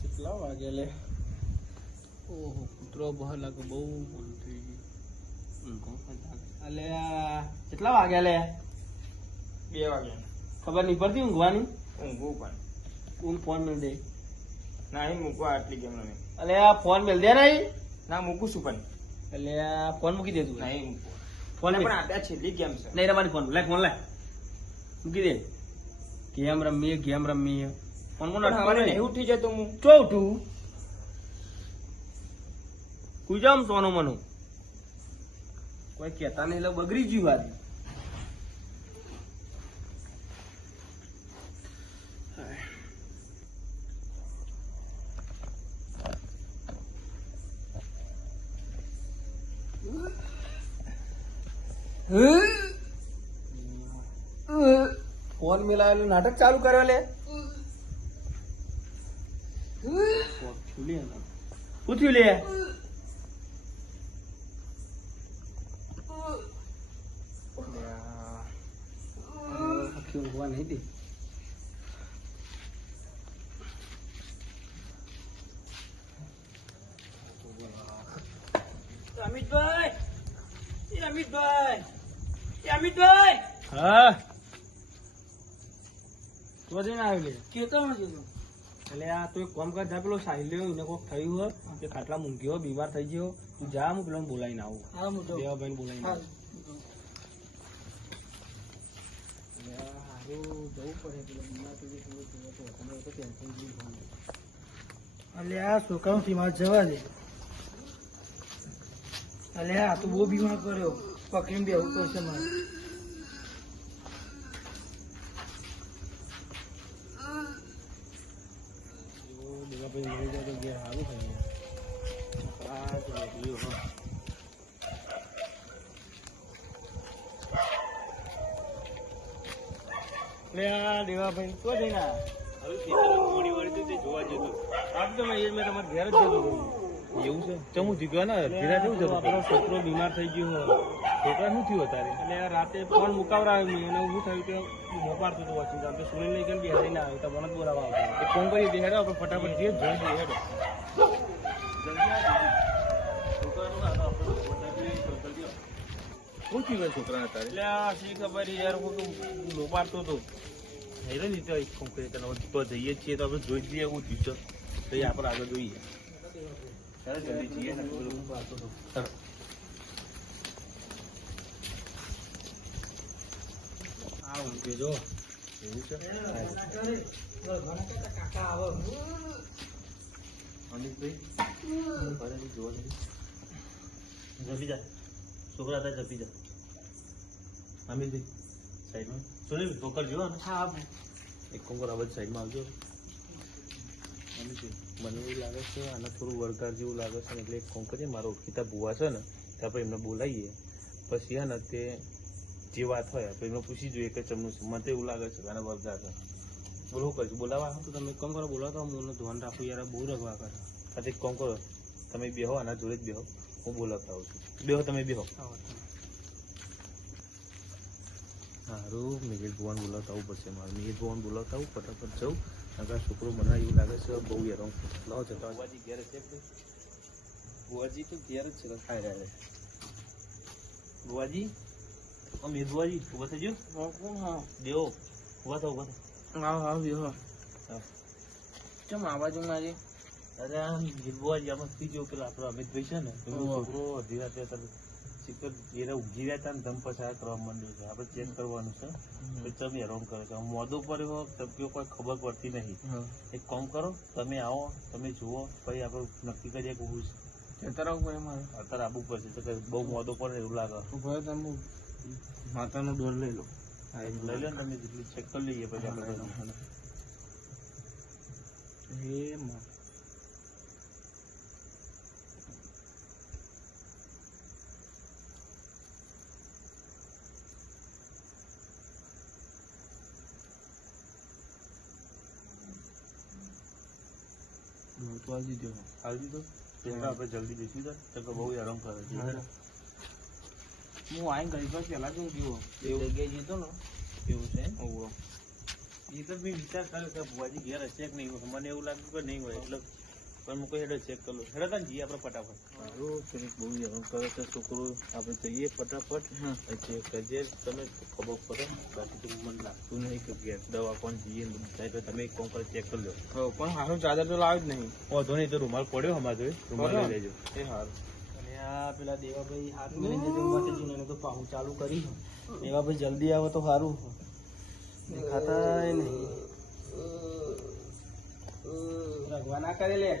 કેટલા વાગે લે? ઓહો, કૂતરો બહાર લાગે, બહુ મોડું થઈ ગયું. અલે કેટલા વાગ્યા લે? 2 વાગ્યા. ખબર નહીં પડતી ઊંઘવાની? ઊંઘું પણ ઊંઘ ફોન મેળ દે. નહીં મૂકવા આટલી ગેમ રમી. અલે આ ફોન મેળ દે નહીં. ના મૂકું છું પણ એટલે આ ફોન મૂકી દે તું. નહીં મૂકવો. ફોન પણ આ છેલ્લી ગેમ છે. નહીં રમવાની. ફોન લાય, ફોન લાય, મૂકી દે. ગેમ રમીએ. ફોન કોણ હવે નહીં ઉઠી જતો હું. ચો ઉઠું કુજામ સોનો મનો કોઈ કહેતા નહીં, એટલે બગડી ગયું વાત. ફોન મિલાવેલું નાટક ચાલુ કર્યો લે. પૂછ્યું લે. ઊંઘવા નહીં દે. અમિતભાઈ હા તો જઈને આવ્યો લે. કેતામાં જતો. એટલે આ તો એક કામ કર, જા પેલો સાહિલ એને કોક થયું હોય કે ખાટલા મૂંઘ્યો બીમાર થઈ ગયો, તું જા હું પેલા બોલાવીને આવું. હા હું તો દેવાભાઈ બોલાવીને આવું. આ છોકરાઓથી મારે જવા દે. અલે આ તો બહુ બીમાર કર્યો, પકડીને બેવું પડશે મારે. દેવાભાઈ મળી જાય તો ઘેર સારું થઈ જાય. દેવાભાઈ તો જઈને તમારે ઘેર જ જતો. એવું છે? ચમું થયું ને ધીરા કેવું જતો? આપણો છોકરો બીમાર થઈ ગયો હોય. છોકરા શું થયું અત્યારે? એટલે રાતે ફોન મુકાવરાવ્યો અને શું થયું કે મોપાડતો હતો વચ્ચે આમ તો સુનિલ લઈ ગયો બેસી ના આવ્યો તો મને જ બોલાવવા આવતો. એક ફોન કરી હેડો આપણે ફટાફટ જઈએ, જોઈ જઈએ. હેડો શું થયું છોકરા અત્યારે? એટલે આ શી ખબર યાર, હું મોપાડતો હતો. હેરો ને તો જઈએ છીએ તો આપણે જોઈ જઈએ એવું થયું તો આપણે આગળ જોઈએ. જલ્દી જઈએ ને. હા ઊંઘે જો. એવું છે? અમિતભાઈ જોવા જપી જા. છોકરા હતા જપી જા. અમિતભાઈ સાઈડમાં સુનિલ છોકર જો ને. હા એક કોંકર આ બધી સાઈડમાં આવજો. મને એવું લાગે છે આને થોડું વળગાર જેવું લાગે છે ને, એટલે એક કોંકર છે મારો ઓળખીતા ભૂવા છે ને, તો આપણે એમને બોલાવીએ. પછી હે ને તે જે વાત હોય આપણે એમને પૂછી જોઈએ કે ચમનું છે. મને તો એવું લાગે છે કે આને વળગાર છે. બોલો શું કરીશું? બોલાવા તો તમે કોમ કરો, બોલાવો તો હું ધ્યાન રાખું યાર, બહુ રગવા કરે. હા એક કોમ કરો, તમે બેહો, આના જોડે જ બેહો, હું બોલાવતા આવું છું. બેહો, તમે બેહો. સારું, મિહિર ભુવન બોલાવતા આવવું પડશે મારે. મિહિર ભુવન બોલાવતા આવું, ફટાફટ જાઉં. આગળ છોકરો મને એવું લાગે છે બહુ હેરાન લાવો છે. બુવાજી ઘેર છે? બુવાજી તો ઘેર જ છે, ખાઈ રહ્યા છે. બુવાજી, મિહિર બુવાજી ઉભા થઈ ગયો. દેવો ઉભા થો, ઉભા થો. કેમ આવાજ મારી? અરે મિહિર બુવાજી આમાં થઈ ગયો. પેલા આપણો અમિતભાઈ છે ને, છોકરો અડધી રાતે ઊંઘી રહ્યા હતા ને ધમ પસાર કરવા માંડ્યો છે. આપણે ચેક કરવાનું છે તમે હેરાન કરે છે. મોદો પડ્યો તબક્યો કોઈ ખબર પડતી નહીં. એક કામ કરો, તમે આવો, તમે જુઓ, પછી આપણે નક્કી કરીએ કે હું અત્યારે આવવું પડશે. તો બહુ મોદો પડે એવું લાગે. તમે માતાનો ડોર લઈ લો. હા લઈ લો ને, તમે જેટલી ચેક કરી લઈએ પછી આપણે. આવી દીધો આપણે જલ્દી બેસી જાય તો બહુ આરામ કરે છે. હું આઈ ગઈ પેલા જો જુઓ એવું જગ્યાએ જતો ને એવું છે. એ તો મેં વિચાર કર્યો કે ભુવાજી ઘેર હશે કે નહીં હોય. મને એવું લાગ્યું કે નહીં હોય એટલે પણ હું કોઈ હેડો ચેક કરી લઉં. હેડો તાન જઈએ આપણે ફટાફટ. સારું પેલી બહુ હેરાન કરે છે છોકરો. આપણે જઈએ ફટાફટ ચેક કરીએ. તમે ખબર પડે બાકી તો મને લાગતું નહીં કે ઘેર દવા કોણ જઈએ તો તમે એક કામ કરી ચેક કરી લો. પણ હારું ચાદર તો લાવ્યું જ નહીં. વાંધો નહીં તો રૂમાલ પડ્યો અમારે જોડે. રૂમાલ લઈ લેજો. એ હારું. અને આ પેલા દેવાભાઈ હાથ મેળીને જતું માટે જૂનાને તો પાહું ચાલુ કરી. દેવાભાઈ જલ્દી આવે તો સારું. દેખાતા નહીં. રગવા ના કરે લે.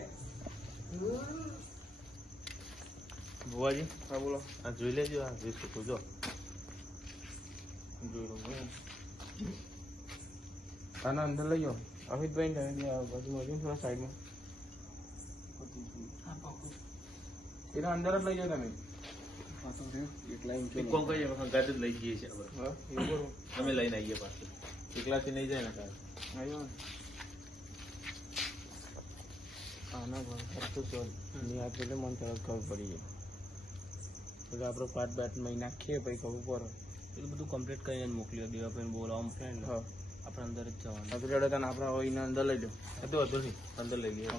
ભુવાજી હા બોલો. આ જોઈ લેજો. આ જોઈ શકું જો જોઈ લો. આના અંદર લઈ જાઓ. અમિતભાઈ તમે બાજુ બાજુ થોડા સાઈડમાં. એના અંદર જ લઈ જાઓ તમે. એક કામ કરીએ ગાડી જ લઈ જઈએ છીએ આપણે. તમે લઈને આવીએ પાછું. એકલાથી નહીં જાય ને કાંઈ. આવ્યો આના ભણતર તો ચાલ ની આ પેલે મને તરત ખબર પડી જાય. એટલે આપણે પાટ બાટમાં નાખીએ પછી ખબર પડે. એટલે બધું કમ્પ્લીટ કરીને મોકલી દેવાભાઈને બોલાવવા ફ્રેન્ડ. હા આપણે અંદર જ જવાનું. આપણે તને આપણે એના અંદર લઈ લો. તો વાંધો નહીં અંદર લઈ લઈએ.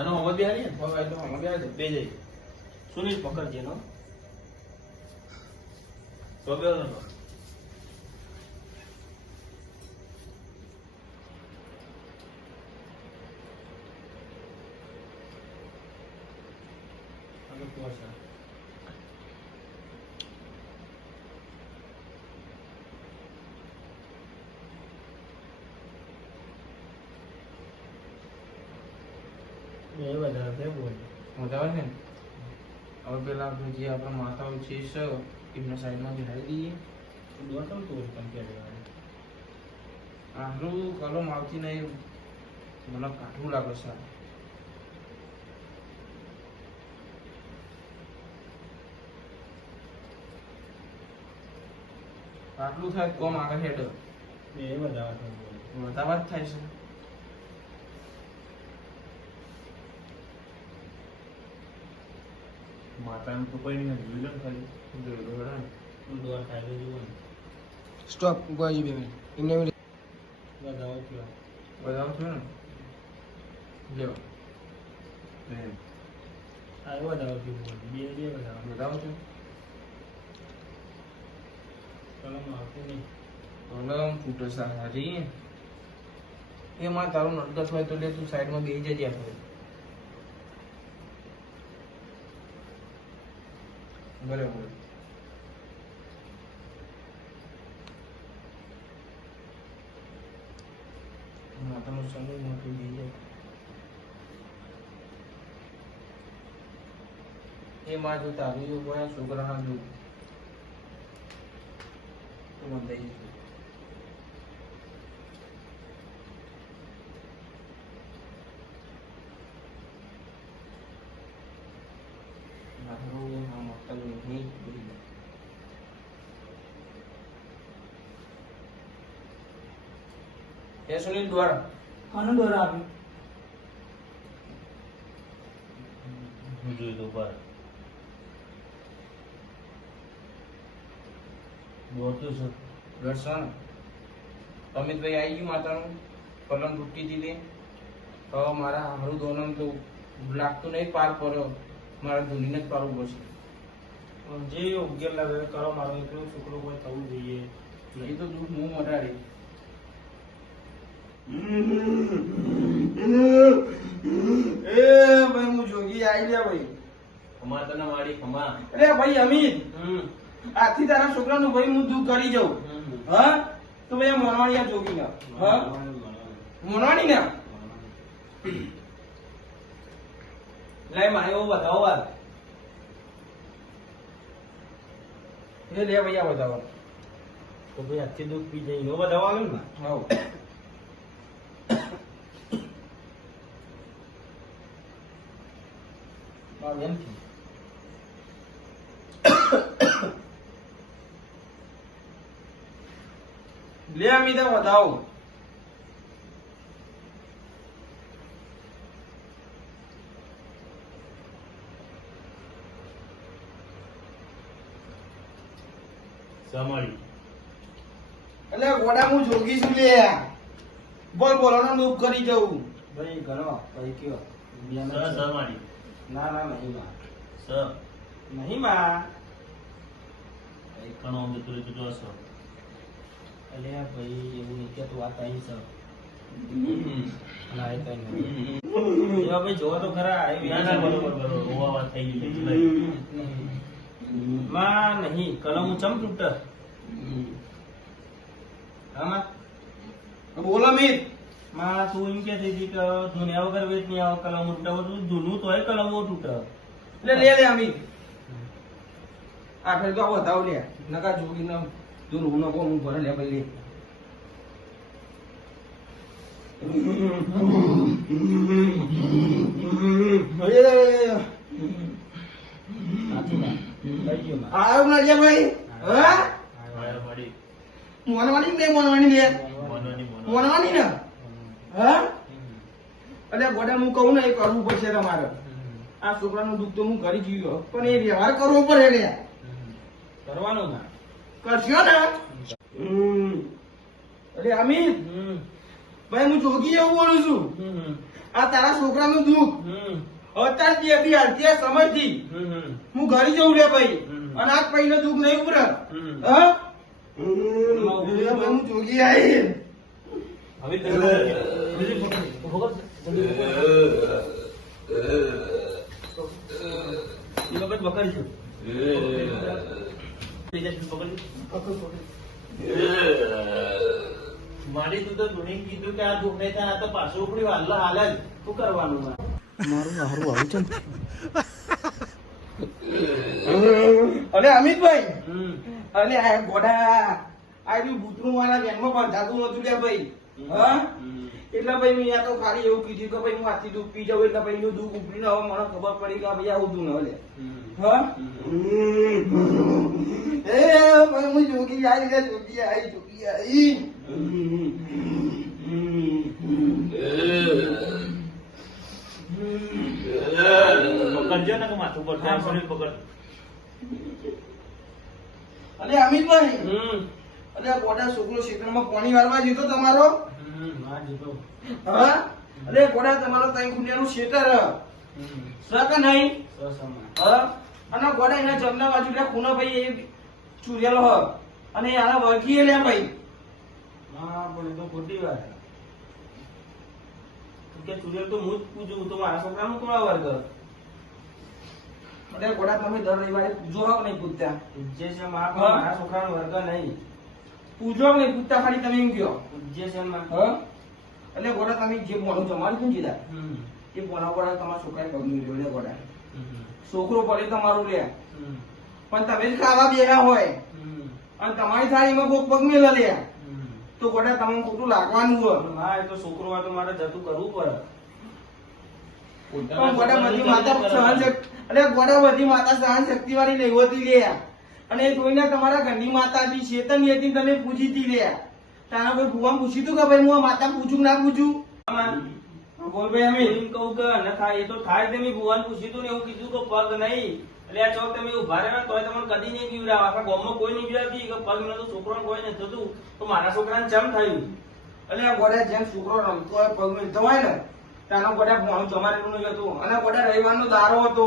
આનો અવાજ બી હારી ને? બે જઈ સુનિલ પકડજે નો. પકડો ને. મજા આવે છે ને. હવે પેલા આપણે જે આપણા માતાઓ છે એમના સાઈડમાં બિહારી દઈએ. આટલું કલમ આવતી નહીં. મને કાઠું લાગે છે. આટલું થાય કોમ આગળ હેઠ વધાવા જ થાય છે. માતાનું તો કોઈ નહીં જોઈ લો ને ખાલી. જોઈ લો ને. સ્ટોપ ગોજી બે મિનિટ. એમને બધાવો છો ને. લ્યો બધાવો છો. કલમ ફૂટે સારી. એમાં તારું નડકસ હોય તો લે તું સાઈડમાં બેસી જજે. આપણે બરાબર. માતાનું સમય મોટું થઈ જાય. એ માં જો તારું જો કોઈ છોકરાના જો તો બંધાઈ જશે. મારું આ માતાનું નહીં બોલી. એ સુનિલ દ્વારા આનો દ્વારા આપ્યું. હું જોઈ દઉં બાર. દોડતું છે. દર્શન અમિતભાઈ આવી ગયું. માતાનું પલંગ તૂટી દીધી. હવે મારા હારું દોનમ તો લાગતું નહીં પાર પડ્યો. મારા ધોનીને જ પાડવું પડશે. જે યોગ્ય લાગે કરો. મારો એકલો છોકરો કોઈ થવું જોઈએ. એ તો દુઃખ હું મટાડી. એ ભાઈ હું જોગી આવી ગયા ભાઈ. ખમા તને મારી ખમા. અરે ભાઈ અમિત, આથી તારા છોકરાનું ભાઈ હું દુઃખ કરી જાઉં. હા તો ભાઈ મોનવાણી આ જોગી ના. હા મોનવાણી ના લે મારે એવું બતાવો વાત. એ લે ભાઈ આ બતાવો. તો ભાઈ આથી દુઃખ પી જઈ નો બતાવો આવે ને. હા મારું એમ થયું. લે અમિતા બતાવો. સમાડી એટલે ગોડા હું જોગી છું લે. બોલ બોલવાનો નૂપ કરી જવું. ભાઈ ગણો ભાઈ કયો સમાડી ના ના નહીં માં સ નહીં માં. એક કણો અમે તુરી તું જોશો અલે ભાઈ એવું નહીં કે તું વાત આવી છે. ના એ કઈ નહીં. એવા ભાઈ જોવા તો ખરા એ ના ના બરોબર બરોબર ઓવા વાત થઈ ગઈ એટલે માં નહીં કલમ હું ચમ તૂટ. આમાં બોલો મીત માં તું એમ કે હતી કે ધૂન્યા વગર વેચ નહીં આવે કલમ તૂટાવો તું ધૂનું તોય કલમો તૂટે. એટલે લે લે અમિત આ ફેર તો બતાવ લે નકા જોગી ના ધૂનું નો કોણ ભરે લે ભાઈ આવ્યો ના લે ભાઈ. હા આયા મળી મોનવાની ને મોનવાની લે મોનવાની મોનવાની ને. હા એટલે ગોડા હું કહું ને એ કરવું પડશે તમારે. આ છોકરાનું દુઃખ તો હું કરી ગયો પણ એ વ્યવહાર કરવો પડે લે. કરવાનો ના કરશો ને. અરે અમિત ભાઈ હું જોગી એવું બોલું છું. આ તારા છોકરાનું દુઃખ અત્યારથી હતી હાલતી સમજથી હું ઘરે જવું લે ભાઈ. અને આ ભાઈ નું દુઃખ નહીં ઉભરે. હા હું જોગી આવી હવે મારી તું તો ધૂણી કીધું કે આ દુઃખ નહીં થાય આ તો પાછું ઉપડી હાલ હાલ જ શું કરવાનું મારું હારું આવ્યું છે. અરે અમિતભાઈ અરે આ ગોડા આ ભૂતરું મારા બેનમાં બંધાતું નતું લે ભાઈ. હા એટલે ભાઈ મેં યા તો ખાલી એવું કીધું કે ભાઈ હું આથી દુઃખ પી જાઉં એટલે ભાઈ નું દુઃખ ઉપડીને હવે મને ખબર પડી કે ભાઈ આવું દુઃખ ન લે. હા એ ભાઈ હું જોગી આવી લે જોગી આવી જોગી આવી. પકડજો ને કે માથું પર શરીર પકડ. અરે અમિતભાઈ અરે ગોડા છોકરો ક્ષેત્રમાં પાણી વાળવા જતો તમારો. હા અરે ગોડા તમારો ત્રણ ખૂંડિયાનું ક્ષેત્ર કે નહીં. હા અને ગોડા એના જમના બાજુ લે ખૂનો ભાઈ એ ચુરેલો હ અને આના વળગીએ લે ભાઈ. હા પણ તો ખોટી વાત કે ચુરેલ તો હું જ પૂછું તો મારા છોકરાનું કોણ વર્ગ. અરે ગોડા તમે દર રવિવારે પૂજો હક નહીં પૂછતા. પૂજ્ય છે મારા છોકરાનો વર્ગ નહીં. પૂજો નહીં પૂછતા ખાલી તમે એમ કહો પૂજ્ય છે હા એટલે ગોડા તમે જે મોડું જમાડી કેમ કીધા એ મોડા ગોડા તમારા છોકરાએ પગનું જોડે ગોડા છોકરો પડે તમારું લે પણ તમે જ ખાવા બેઠા હોય અને તમારી થાળીમાં કોક પગ મેલા લે તો ગોડા તમને ખોટું લાગવાનું હોય. હા એ તો છોકરો હોય તો મારે જતું કરવું પડે. પણ ગોડા બધી માતા સહન શક્તિ અરે ગોડા બધી માતા સહન શક્તિ વાળી નહીં હોતી લે અને એ જોઈને તમારા ઘરની માતા હતી ચેતન હતી તમે પૂછી હતી લે. તારા કોઈ ભુવા પૂછ્યું તું કે ભાઈ હું આ માતા પૂછું ના પૂછું. બોલ ભાઈ અમે એમ કહું કે ન થાય એ તો થાય. તમે ભુવાને પૂછ્યું તું ને એવું કીધું કે પગ નહીં એટલે આ ચોક તમે ઉભા રહ્યા તોય તમને કદી નહીં પીવડાવ. આખા ગામમાં કોઈ નહીં પીવડાવતી કે પગ ન તો છોકરાને કોઈ નથી થતું તો મારા છોકરાને ચમ થયું. એટલે આ ગોડા જેમ છોકરો રમતો હોય પગ મિલતો હોય ને તાનો ગોડા ભણું જમારેલું નહીં હતું અને ગોડા રવિવારનો દારો હતો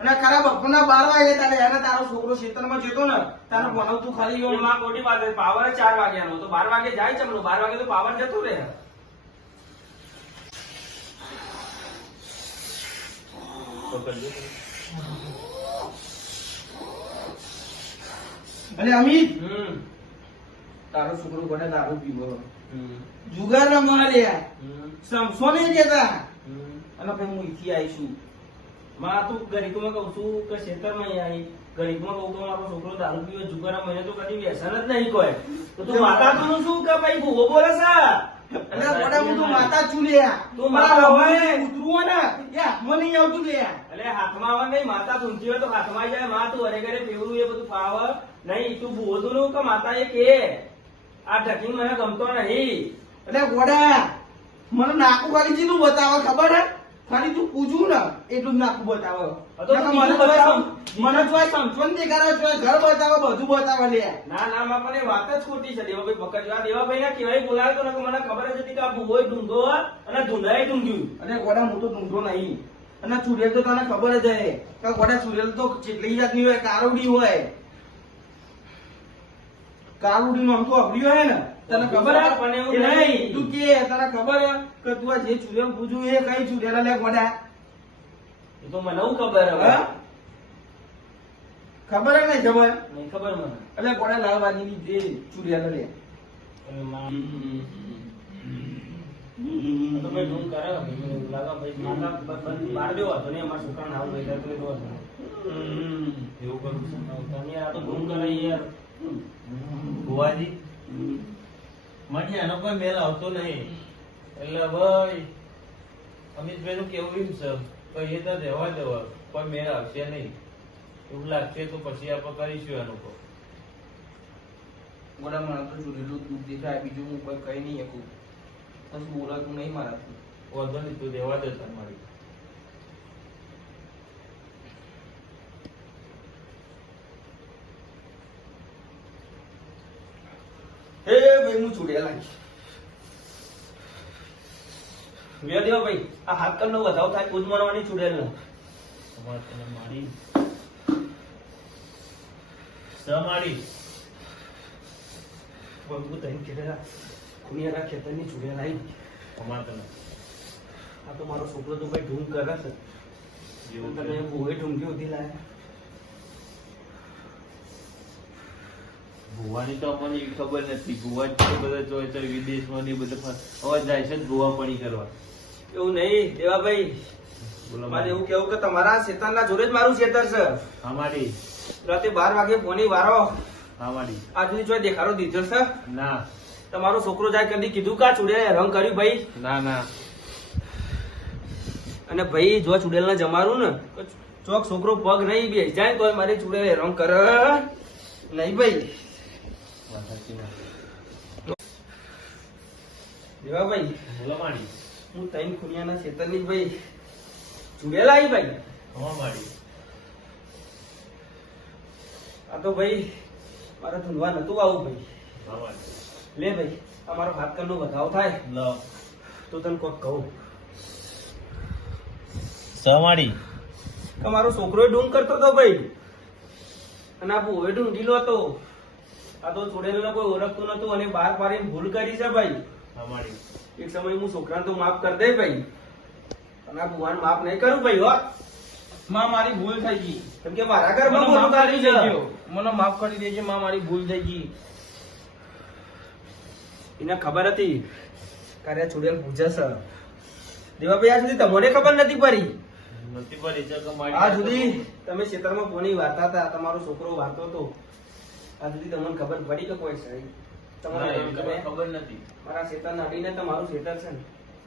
અને ખરા બપોરના 12 વાગે તારે એને તારો છોકરો ખેતરમાં જતો ને તારો ભણવ તું ખાલી એમાં ખોટી વાત પાવર 4 વાગ્યાનો તો 12 વાગે જાય ચમનો 12 વાગે તો પાવર જતો રહે. પકડજો અરે અમિત તારો છોકરો ગોડા દારૂ પીવો જુગાર રમવા લે સમસો નહીં કેતા અને પછી હું ઈથી આવીશું માં તું ગરીબમાં કહું છું કે ખેતરમાં આવી ગરીબમાં કહું તો મારો છોકરો દારૂ પીવે જુગાર મને તો કદી વ્યસન જ નહીં કોઈ તો તું માતા તું શું કે ભાઈ ભૂવો બોલે છે અરે ગોડા હું તો માતા છું લ્યા. તું માતા હોય. કૂતરું હોય ને એ હાથમાં નહીં આવતું લ્યા. એટલે હાથમાં આવે નહીં, માતા ધૂંધી હોય તો હાથમાં જાય. માં તું અરે ઘરે પેલું એ બધું ફાવ નહીં. તું બોધું નું કે માતા એ કે આ ઢકી મને ગમતો નહીં. અરે ગોડા મને નાકું ખાલી જેટલું બતાવે ખબર હે? ખાલી તું પૂછું ને એટલું જ નાકું બતાવે. તો તું મને બીજું જોય બતાવ. મને જોય સમસન દેખાડે, જોય ઘર બતાવે, બધું બતાવે લ્યા. ના ના માં પણ એ વાત જ ખોટી છે. દેવાભાઈ પકડજો. આ દેવાભાઈ ના કેવાય બોલાવે તો મને ખબર જ હતી કે આ ભૂવો ઢૂંઢો અને ઢૂંઢાય ઢૂંઢ્યું. અરે ગોડા હું તો ઢૂંઢો નહીં. અને ચુડેલ તો તને ખબર જ હે કે ગોડા ચુડેલ તો કેટલી જાતની હોય. કારુડી હોય, કારુડી નું આમ તો અઘરી હોય ને તને ખબર હે? પણ એવું એ નહીં, નહીં. તું કે તને ખબર હે કે તું આ જે ચુડેલ પૂછું એ કઈ ચુડેલ લે ગોડા? એ તો મને હું ખબર હવે. હા? ખબર હે ને ખબર? નહીં ખબર મને. એટલે ગોડા લાલબાજી ની જે ચુડેલ લે. તો ભાઈ ઢૂંઢ કરે લાગા ભાઈ માતા બાર દેવા તો નહીં અમારા છોકરાને આવું ભાઈ તો એવું કરું છું. તમે આ તો ઢૂંઢ કરે યાર. ભુવાજી મને આનો કોઈ મેલ આવતો નહીં. એટલે ભાઈ અમિતભાઈ નું કેવું એમ છે કે એ તો રહેવા દેવા, કોઈ મેળ આવશે નહીં. એવું લાગશે તો પછી આપણે કરીશું એનું તો. ગોડા મને તો ચુડેલું દૂધ દેખાય, બીજું હું કોઈ કઈ નહીં શકું. પછી બોલાતું નહીં મારાથી. વાંધો નહીં, તું રહેવા દે તમારી. હે ભાઈ હું ચુડેલ આવીશ. વ્યો દેવા ભાઈ આ હાથ કર નો વધાવ થાય કૂદ મારવાની ચુડેલ નો. તમારે તને મારી મારી બહુ તઈ ખેતરા ખુનિયાના ખેતરની ચુડેલ આવી. તમારે તને આ તો મારો છોકરો તો ભાઈ ઢૂંઢ કરે છે. જેવું તને ભૂવે ઢૂંઢી ઉધી લાયા. ભુવાની તો આપણને એવી ખબર નથી. ભુવા જ તો બધા જોઈ તો વિદેશમાં ને બધા હવે જાય છે ભુવા પડી કરવા. એવું નહીં દેવાભાઈ, બોલો મારે એવું કેવું કે તમારા શેતાનના જોડે જ મારું ખેતર છે. અમારી રાતે 12 વાગે ફોની વારો અમારી આજ સુધી જોઈ દેખાડો દીધો છે. ના તમારો છોકરો જાય કદી કીધું કા ચુડેલ રંગ કર્યું ભાઈ? ના ના અને ભાઈ જો ચુડેલ ના જમારું ને તો ચોક છોકરો પગ નહીં બે જાય તો મારી ચુડેલ રંગ કરે નહીં ભાઈ. વાત સાચી વાત. દેવાભાઈ બોલો મારી હું તૈન ખુનિયાના ખેતરની ભાઈ ચુડેલ આવી ભાઈ. મારી આ તો ભાઈ મારે ધૂંધવા નતું આવું ભાઈ. અમારી લે ભાઈ અમારો હાથ કરનો વધાવ થાય લો તો તને કોક કહું સમાડી કે મારો છોકરો ઢૂંઢ કરતો હતો ભાઈ અને આ ભૂવે ઢૂંઢીલો હતો. આ તો ચુડેલને કોઈ ઓળખતું નતું અને બહાર પાડીને ભૂલ કરી છે ભાઈ. અમારી એક સમય હું છોકરાને તો માફ કરી દે ભાઈ અને આ ભુવાને માફ નહીં કરું ભાઈ. હો માં મારી ભૂલ થઈ ગઈ. કેમ કે મારા ઘરમાં મને બધું માફ કરી કાઢી દેજો. છે. મને માફ કરી દેજો માં, મારી ભૂલ થઈ ગઈ. એને ખબર હતી કાર્ય ચુડેલ પૂછે છે. દેવાભાઈ આજ સુધી તમને ખબર નથી પડી. નથી પડી છે કે મારી આ સુધી તમે ખેતરમાં કોની વાર્તા હતા, તમારો છોકરો વાર્તો હતો. આ સુધી તમને ખબર પડી કે કોઈ છે? ના, તમારે એવી તમને ખબર નથી. મારા ખેતર નડીને તમારું ખેતર છે ને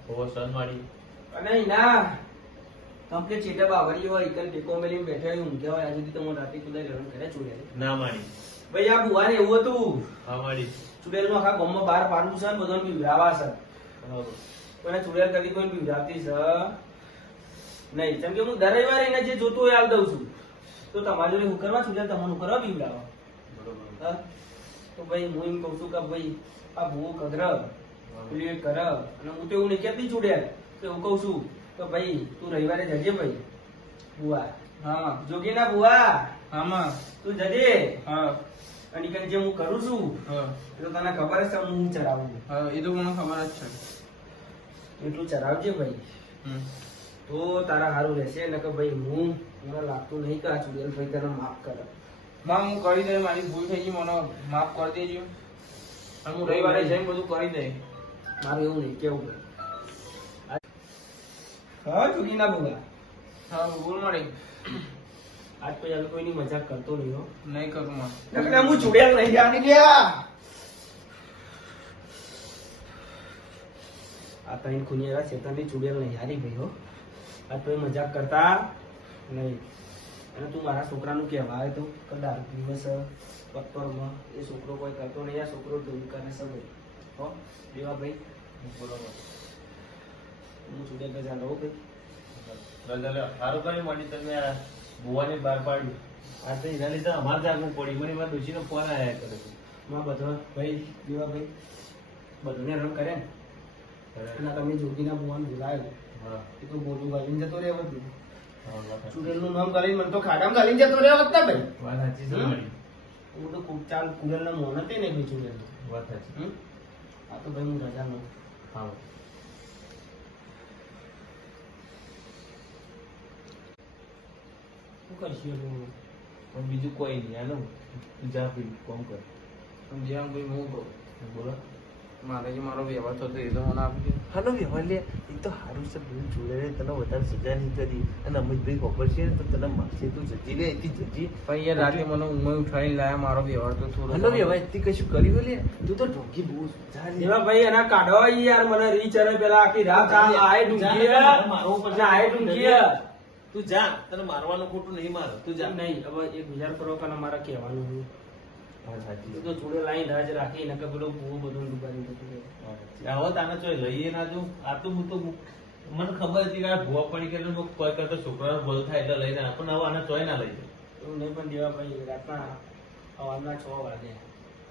ઓ સમાડી અને ના કમ્પ્લીટ ચેટા બાવરી હોય એકન ટેકો મેલીને બેઠા હોય ઊંઘ્યા હોય. આજ સુધી તમે રાતે કુદાઈ રન કર્યા ચુડેલ. ના મારી ભાઈ આ ભુવાને એવું હતું અમારી ચુડેલ નું આખા ગામમાં બહાર પાડવું છે ને બધાને પીવડાવવા છે. બરાબર કોઈને ચુડેલ કદી કોઈ પીવડાવતી છે નહીં. કેમ કે હું દર રવિવારે એને જે જોતું હોય હાલ દઉં છું. તો તમારી જોડે હું કરવા ચુડેલ તમને કરવા પીવડાવવા. બરોબર હા? તો ભાઈ હું એમ કઉ છું કે ભાઈ આ ભૂવો કગર પેલું એક કર અને હું તો એવું નહીં કહેતી ચુડેલ તો એવું કઉ છું તો ભાઈ તું રવિવારે જજે ભાઈ બુવા. હા જોગી ના બુવા હા માં. તું જજે હા અને કઈ જે હું કરું છું હા એ તો તને ખબર જ છે હું ચરાવું છું. હા એ તો મને ખબર જ છે. એટલું ચરાવજે ભાઈ હમ. તો તારા હારું રહેશે ને કે ભાઈ હું મને લાગતું નહીં કે આ ચુડેલ ભાઈ તને માફ કરે. માં હું કરી દે, મારી ભૂલ થઈ ગઈ, મને માફ કરી દેજો. અને હું રવિવારે જઈને બધું કરી દે. મારું એવું નહીં કેવું હા ચુડી ના બોલા. હા બોલ મારી. આજ પછી હવે કોઈની મજાક કરતો નહીં હો. નહીં કરું માં. નકર હું ચુડેલ નહીં જાણી ગયા. આ ત્રણ ખુનિયારા શેતાનની ચૂડેલ નહીં હારી ભાઈ હો. આ તો મજાક કરતા નહીં. અને તું મારા છોકરાનું કહેવાય તો કદાચ દિવસ પત્તરમાં એ છોકરો કોઈ કરતો નહીં, આ છોકરો ધૂળ કરે છે ભાઈ હો દેવા ભાઈ. બરોબર હું ચૂડેલ રજા લઉં ભાઈ. સારું કર્યું મળી તમે આ ભુવાને બહાર પાડ્યું. આ તો એના લીધે અમારે જાગવું પડ્યું. મને મારા ડોશીનો ફોન આવ્યા કરે છે. માં બધો ભાઈ દેવા ભાઈ બધુંને રંગ કરે ને અને તમે જોગીના ભુવાને બોલાવેલો હા એ તો બોલું ગાલીને જતો રહેવો જ નહીં. હા, વાત સાચી. ચૂડેલનું નામ કરીને મને તો ખાડામાં ગાલીને જતો રહેવો જ ના ભાઈ. વાત સાચી છે મારી. હું તો ખૂબ ચાલ કુડેલના મોન હતી ને ભાઈ ચૂડેલનું. વાત સાચી. આ તો ભાઈ હું રજા લઉં. હા શું કરશું હું પણ બીજું કોઈ નહીં. આનું તું જા ભાઈ કોમ કર. સમજ્યા ભાઈ હું કહું બોલો. મારે જે મારો વ્યવહાર થતો એ તો મને આપી દે. હાલો વ્યવહાર લે. એ તો સારું છે ભાઈ જોડે તને વધારે સજા નહીં કરી અને અમિતભાઈ ખબર છે ને તો તને મારશે. તું જતી રે એથી જતી. પણ યાર રાતે મને ઊંઘમાં ઉઠાડીને લાયા, મારો વ્યવહાર તો થોડો હાલો વ્યવહાર એથી કશું કર્યું લે. તું તો ઢોંગી બહુ જા લે. દેવા ભાઈ એના કાઢો યાર મને રીચ અને પેલા આખી રાત આય ડુંગી તું જા. તને મારવાનું ખોટું નહીં મારે. તું જા. નહીં હવે એક વિચાર કરો કે મારા કહેવાનું હું તું તો ચૂડે લાઈન રાજ રાખી નકર પેલો બહુ બધું ડુબાડી જતું રહે. આવો તાને ચોય લઈએ ના જો. આ તો હું તો મને ખબર હતી કે આ ભૂવા પડી કે કોઈ કરતો છોકરાનો ભલ થાય એટલે લઈને આવે. પણ હવે આને ચોય ના લઈ જાય. એવું નહીં પણ દેવા ભાઈ રાતના સવારના 6 વાગે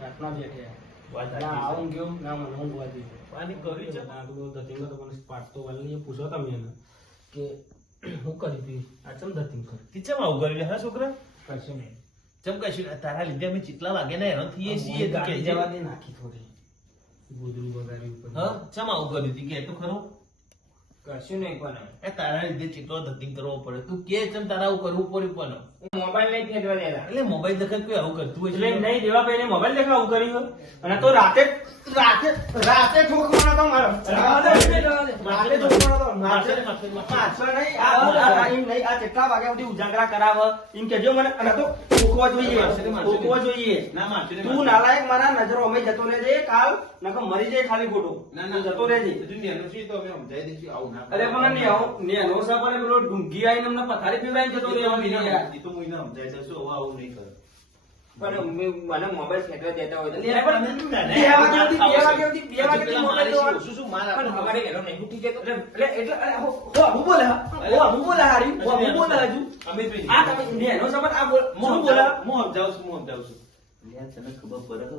રાતના બેઠે વાત ના સાચી આવું છે. ગયો ના મને ઊંઘવા દીધું. આની કરી છે. ધતિંગ તો મને પાડતો વાલી પૂછો તમે એને કે હું કરી હતી આ ચમ ધતિંગ કરી તી ચમ આવું કરી લે હા છોકરા? કરશે નહીં ચમ કશું તારા લીધે અમે ચીટલા વાગે ને હેરાન થઈએ છીએ. તું ગાડી કહેજે. જવા દે નાખી થોડી ગોદડું વગાડ્યું ઉપર હા ચમ આવું કર્યું તી કે તો ખરું. કરશું નહીં પણ એ તારા લીધે ચીટલો ધતિંગ કરવો પડે. તું કે ચમ તારા આવું કરવું પડ્યું પણ મોબાઈલ નહીં ફેંકવા દેલા એટલે મોબાઈલ દખત કોઈ આવું કરતું હોય એટલે છે? નહીં દેવા ભાઈ મોબાઈલ દેખા આવું કર્યું અને તો રાતે ઠોકવાનો તો મારો રાતે ઠોકવાનો તો મારશે, મારશે. મારશે. મારશે નહીં. એમ નહીં. આ કેટલા વાગ્યા સુધી ઉજાગરા કરાવ એમ કેજો મને અને તો ઠોકવા જોઈએ મારશે, મારશે. ઠોકવા જોઈએ ના મારશે ને, તું મારશે. નાલાયક મારા નજરો અમે જતો રહેજે કાલ નકર મરી જાય ખાલી ખોટો ના, તું ના, જતો રહેજે હજુ નેનો છે તો અમે સમજાવી દઈશું. આવું ના અરે પણ નેનો સાહેબ પેલો ડુંગી આવીને અમને પથારી પીવડાવીને જતો રહ્યો એ તો હું એને સમજાવી દઈશું. હવે આવું નહીં કરે. પણ મને મોબાઈલ ફેંકવા દેતા હોય તો અરે પણ તમે બે તને વાગ્યા સુધી મોબાઈલ પેલા તો શું માર પણ આપો. હવારે વહેલો નહીં ઉઠી જતો એટલે હું બોલે હું બોલે હારી હું બોલે હજુ અમિતભાઈ આ તમે નેનો સાહેબ આ બોલ શું બોલે હું સમજાવું છું. લ્યા, તને ખબર પડે તો?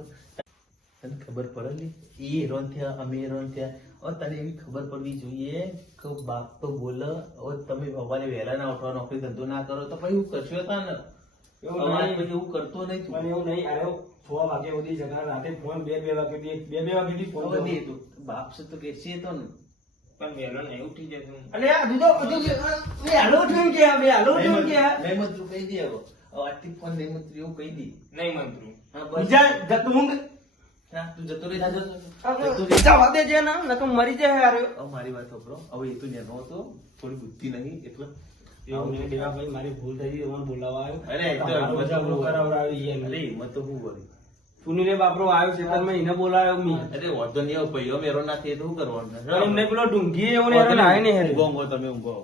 તને ખબર પડે લી? એ હેરાન થયા, અમે હેરાન થયા. હવે તને એવી ખબર પડવી જોઈએ કે બાપ તો બોલે. હવે તમે સવારે વહેલા ના ઉઠવા, નોકરી ધંધો ના કરો તો પછી હું કરશો હતા ને. એવું અવાજ નહીં. પછી એવું કરતો નહીં તું. પણ એવું નહીં અરે 6 વાગે સુધી જગા રાતે ફોન 2 વાગે ફોન હવે નહીં તું. બાપ છે તો કહેશે તો ને. પણ વહેલો નહીં ઉઠી જતો. અરે આ દૂધો બે હાલો ઉઠ્યું કે બે હાલો ઉઠ્યું કે નહીં મંત્રું કહી દે હવે. હવે આજથી ફોન નહીં મંત્રું એવું કહી દે. નહીં મંત્રું. હા બસ. બીજા જતું ઊંઘ હા, તું જતો રહે. જતો રહે. જવા દે છે ને નકર મરી જાય યાર હવે મારી વાત સાંભળો. હવે એ તો નેનો હતો, થોડી બુદ્ધિ નહીં એટલે એવું નહીં દેવાભાઈ મારી ભૂલ થઈ ગઈ મને બોલાવા આવ્યો અરે, એ તો તમારો બધા હિંમત કરાવડાવી એને. અરે એમાં તો શું કર્યું? સુનીલે બાપરો આવ્યો છે મેં એને બોલાવ્યો મી અરે વાંધો નહીં. હવે ભાઈઓ મેરો ના થાય તો શું કરવાનું? પણ એમને પેલો ડુંગી એવું ને એને લાવે ને હેરી. ઊંઘો, ઊંઘો, તમે ઊંઘો.